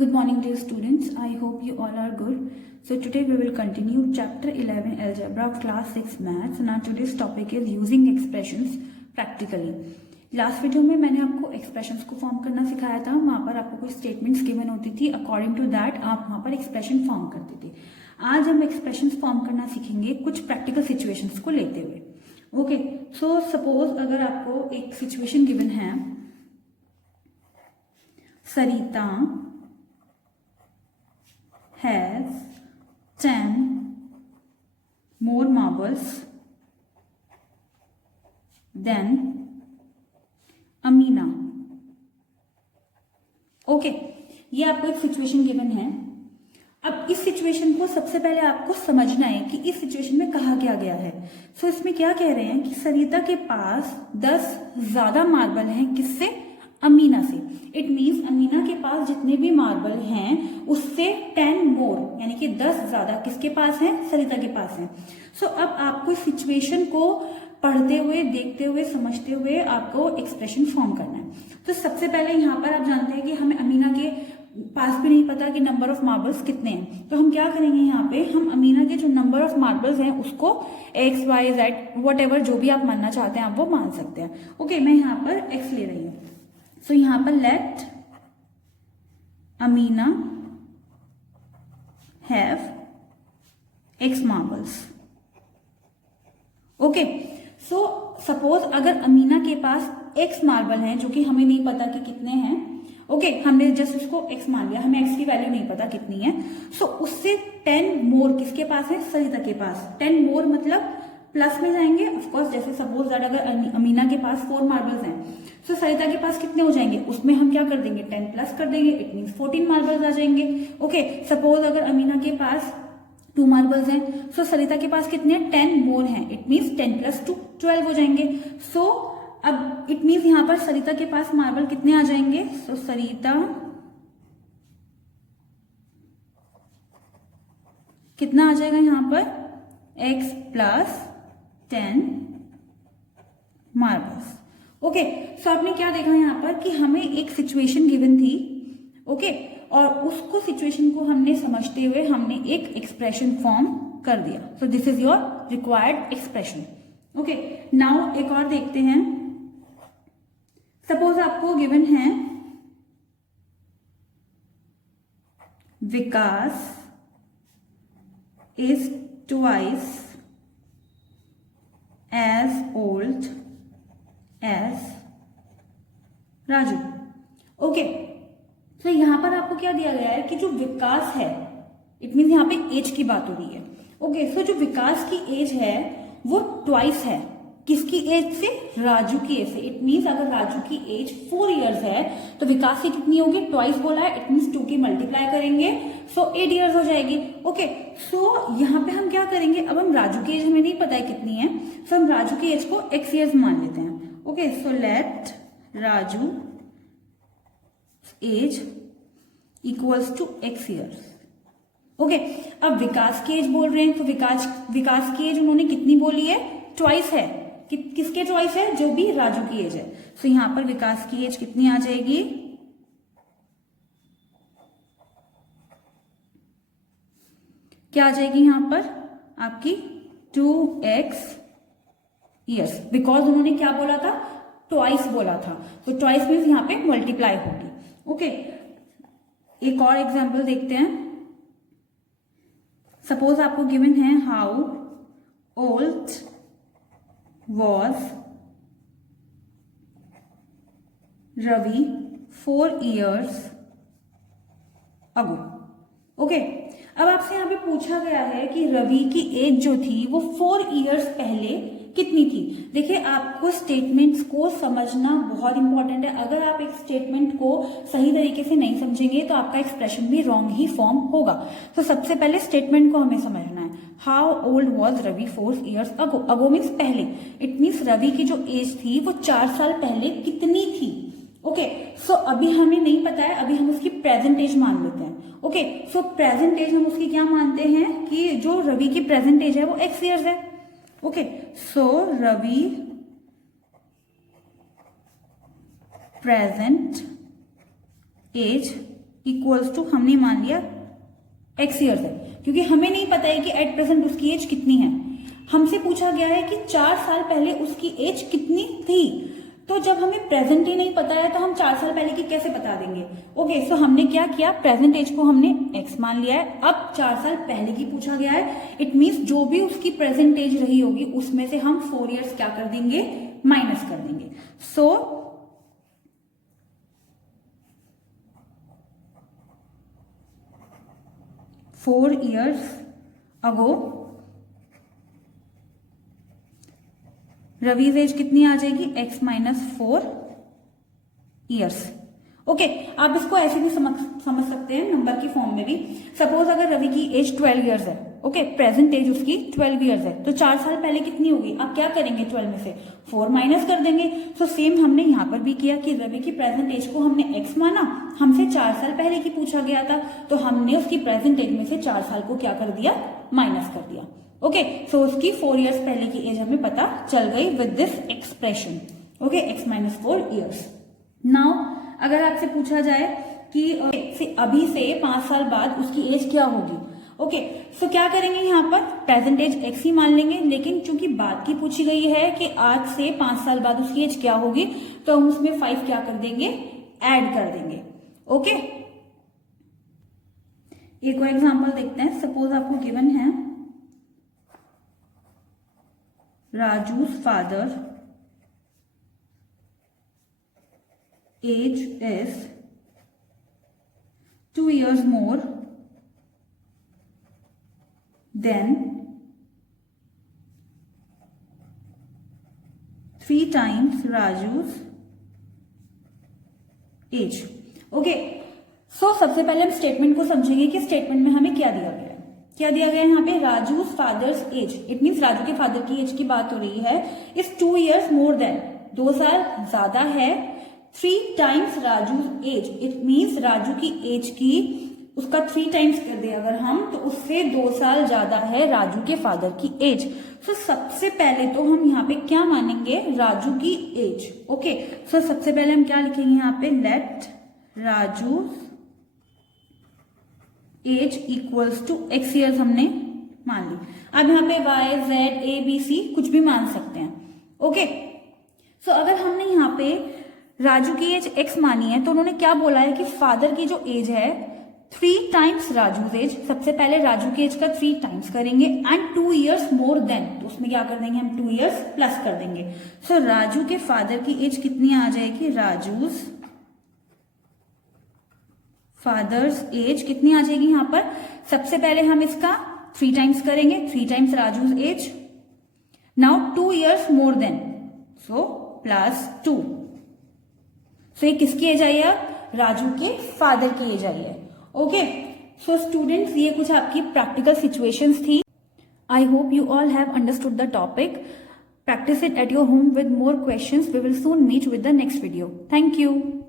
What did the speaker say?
Good morning, dear students. I hope you all are good. So today we will continue chapter 11 algebra of class 6 maths. Now today's topic is using expressions practically. Last video में मैंने आपको expressions को form करना सिखाया था. वहां पर आपको कुछ स्टेटमेंट्स गिवन होती थी. अकॉर्डिंग टू दैट आप वहां पर एक्सप्रेशन फॉर्म करते थे. आज हम एक्सप्रेशंस फॉर्म करना सीखेंगे कुछ प्रैक्टिकल सिचुएशंस को लेते हुए. ओके, सो सपोज अगर आपको एक सिचुएशन गिवन है, सरिता has 10 more marbles than Amina. Okay, ये आपको एक सिचुएशन गिवन है. अब इस सिचुएशन को सबसे पहले आपको समझना है कि इस सिचुएशन में कहा क्या गया है. सो इसमें क्या कह रहे हैं कि सरिता के पास 10 ज्यादा मार्बल हैं. किससे? अमीना से. इट मीन्स अमीना के पास जितने भी मार्बल हैं उससे 10 मोर यानी कि 10 ज्यादा किसके पास है? सरिता के पास है. सो अब आपको इस सिचुएशन को पढ़ते हुए, देखते हुए, समझते हुए आपको एक्सप्रेशन फॉर्म करना है. तो सबसे पहले यहाँ पर आप जानते हैं कि हमें अमीना के पास भी नहीं पता कि नंबर ऑफ मार्बल्स कितने हैं. तो हम क्या करेंगे, यहाँ पे हम अमीना के जो नंबर ऑफ मार्बल्स हैं उसको X Y Z whatever जो भी आप मानना चाहते हैं आप वो मान सकते हैं. ओके, मैं यहाँ पर एक्स ले रही हूँ. सो यहां पर let Amina have X marbles. Okay, so suppose अगर अमीना के पास एक्स मार्बल हैं जो कि हमें नहीं पता कि कितने हैं. ओके, हमने जस्ट उसको एक्स मान लिया, हमें एक्स की वैल्यू नहीं पता कितनी है. सो उससे 10 मोर किसके पास है? सरिता के पास. 10 मोर मतलब प्लस में जाएंगे. ऑफकोर्स जैसे सपोज दैट अगर अमीना के पास 4 मार्बल्स हैं तो सरिता के पास कितने हो जाएंगे? उसमें हम क्या कर देंगे? 10 प्लस कर देंगे. इट मीन्स 14 मार्बल्स आ जाएंगे. ओके, सपोज अगर अमीना के पास 2 मार्बल्स हैं सो सरिता के पास कितने हैं? 10 मोर हैं. इट मीन्स 10 प्लस 2 12 हो जाएंगे. सो अब इट मीन्स यहां पर सरिता के पास मार्बल कितने आ जाएंगे? सो सरिता कितना आ जाएगा यहां पर? x plus 10 marbles. ओके, सो आपने क्या देखा यहाँ पर कि हमें एक सिचुएशन गिवन थी. ओके, और उसको सिचुएशन को हमने समझते हुए हमने एक एक्सप्रेशन फॉर्म कर दिया. So this is your required expression. Okay, now एक और देखते हैं. सपोज आपको गिवन है Vikas is twice as old as Raju. Okay, तो यहां पर आपको क्या दिया गया है कि जो विकास है, इट मीन यहां पे एज की बात हो रही है. ओके, सो जो विकास की एज है वो ट्वाइस है. किसकी एज से? राजू की एज से. इट मीन्स अगर राजू की एज 4 इयर्स है तो विकास की कितनी होगी? ट्वाइस बोला है. इट मीन्स 2 की मल्टीप्लाई करेंगे सो 8 इयर्स हो जाएगी. ओके, सो यहाँ पे हम क्या करेंगे? अब हम राजू की एज हमें नहीं पता है कितनी है, सो हम राजू की एज को x इयर्स मान लेते हैं. Okay, so let Raju age equals to x years. Okay, अब विकास की एज बोल रहे हैं तो विकास की एज उन्होंने कितनी बोली है? ट्वाइस है. किसके ट्वाइस है? जो भी राजू की एज है. सो यहां पर विकास की एज कितनी आ जाएगी? क्या आ जाएगी यहां पर? आपकी 2x इयर्स. बिकॉज उन्होंने क्या बोला था? ट्वाइस बोला था. तो ट्वाइस मीन्स यहां पे मल्टीप्लाई होगी. ओके, एक और एग्जांपल देखते हैं. सपोज आपको गिवन है how old was Ravi 4 years ago. Okay, अब आपसे यहाँ पे पूछा गया है कि रवि की एज जो थी वो 4 इयर्स पहले कितनी थी. देखिए, आपको स्टेटमेंट्स को समझना बहुत इंपॉर्टेंट है. अगर आप एक स्टेटमेंट को सही तरीके से नहीं समझेंगे तो आपका एक्सप्रेशन भी रॉन्ग ही फॉर्म होगा. तो सबसे पहले स्टेटमेंट को हमें समझना है. How old was Ravi 4 years ago. Ago means पहले. इट मीन्स रवि की जो एज थी वो 4 साल पहले कितनी थी. ओके, सो अभी हमें नहीं पता है, अभी हम उसकी प्रेजेंट एज मान लेते हैं. ओके, सो प्रेजेंट एज हम उसकी क्या मानते हैं कि जो रवि की प्रेजेंट एज है वो x इयर्स है. Okay, so Ravi present age equals to हमने मान लिया x ईयर्स है, क्योंकि हमें नहीं पता है कि एट प्रेजेंट उसकी एज कितनी है। हमसे पूछा गया है कि 4 साल पहले उसकी एज कितनी थी, तो जब हमें प्रेजेंट ही नहीं पता है तो हम 4 साल पहले की कैसे बता देंगे। ओके, सो हमने क्या किया, प्रेजेंट एज को हमने x मान लिया है। अब 4 साल पहले की पूछा गया है, इट मीन्स जो भी उसकी प्रेजेंट एज रही होगी उसमें से हम 4 ईयर्स क्या कर देंगे, माइनस कर देंगे। सो 4 years ago रविज एज कितनी आ जाएगी, x माइनस 4 ईयर्स। ओके, आप इसको ऐसे भी समझ सकते हैं नंबर की फॉर्म में भी। सपोज अगर रवि की एज 12 ईयर्स है, ओके, प्रेजेंट एज उसकी 12 ईयर्स है, तो 4 साल पहले कितनी होगी, आप क्या करेंगे, 12 में से 4 माइनस कर देंगे। सो सेम हमने यहां पर भी किया कि रवि की प्रेजेंट एज को हमने x माना, हमसे 4 साल पहले की पूछा गया था, तो हमने उसकी प्रेजेंट एज में से 4 साल को क्या कर दिया, माइनस कर दिया। ओके, सो उसकी 4 ईयर्स पहले की एज हमें पता चल गई with this expression. Okay, x minus 4 years. Now अगर आपसे पूछा जाए कि अभी से 5 साल बाद उसकी एज क्या होगी, ओके, सो क्या करेंगे, यहाँ पर प्रेजेंट एज x ही मान लेंगे, लेकिन चूंकि बात की पूछी गई है कि आज से 5 साल बाद उसकी एज क्या होगी, तो हम उसमें 5 क्या कर देंगे, ऐड कर देंगे। ओके, एक और एग्जांपल देखते हैं। सपोज आपको गिवन है राजू's father age is 2 years more than 3 times Raju's age। Okay, सो सबसे पहले हम स्टेटमेंट को समझेंगे कि स्टेटमेंट में हमें क्या दिया गया है। क्या दिया गया है यहाँ पे, Raju's father's age, it means Raju के फादर की एज की बात हो रही है, इज 2 years मोर देन, 2 साल ज्यादा है, 3 times Raju's age, it means Raju की एज की उसका 3 टाइम्स कर दे अगर हम, तो उससे 2 साल ज्यादा है राजू के फादर की एज। सो सबसे पहले तो हम यहाँ पे क्या मानेंगे, राजू की एज। ओके, सो सबसे पहले हम क्या लिखेंगे यहाँ पे, let Raju age equals to x years हमने मान ली। अब यहाँ पे y, z, a, b, c कुछ भी मान सकते हैं। ओके, सो अगर हमने यहाँ पे राजू की एज x मानी है, तो उन्होंने क्या बोला है कि फादर की जो एज है 3 टाइम्स राजू's एज, सबसे पहले राजू की एज का 3 टाइम्स करेंगे, एंड 2 years मोर देन, तो उसमें क्या कर देंगे हम, 2 years प्लस कर देंगे। सो राजू के फादर की एज कितनी आ जाएगी, राजू's फादर्स एज कितनी आ जाएगी, यहां पर सबसे पहले हम इसका 3 टाइम्स करेंगे, 3 times Raju's age, now 2 years more than, so plus 2। So ये किसकी एज आई है, राजू के फादर की एज आई है। ओके, सो स्टूडेंट्स, ये कुछ आपकी प्रैक्टिकल सिचुएशंस थी। I hope you all have understood the topic. Practice it at your home with more questions. We will soon meet with the next video. Thank you.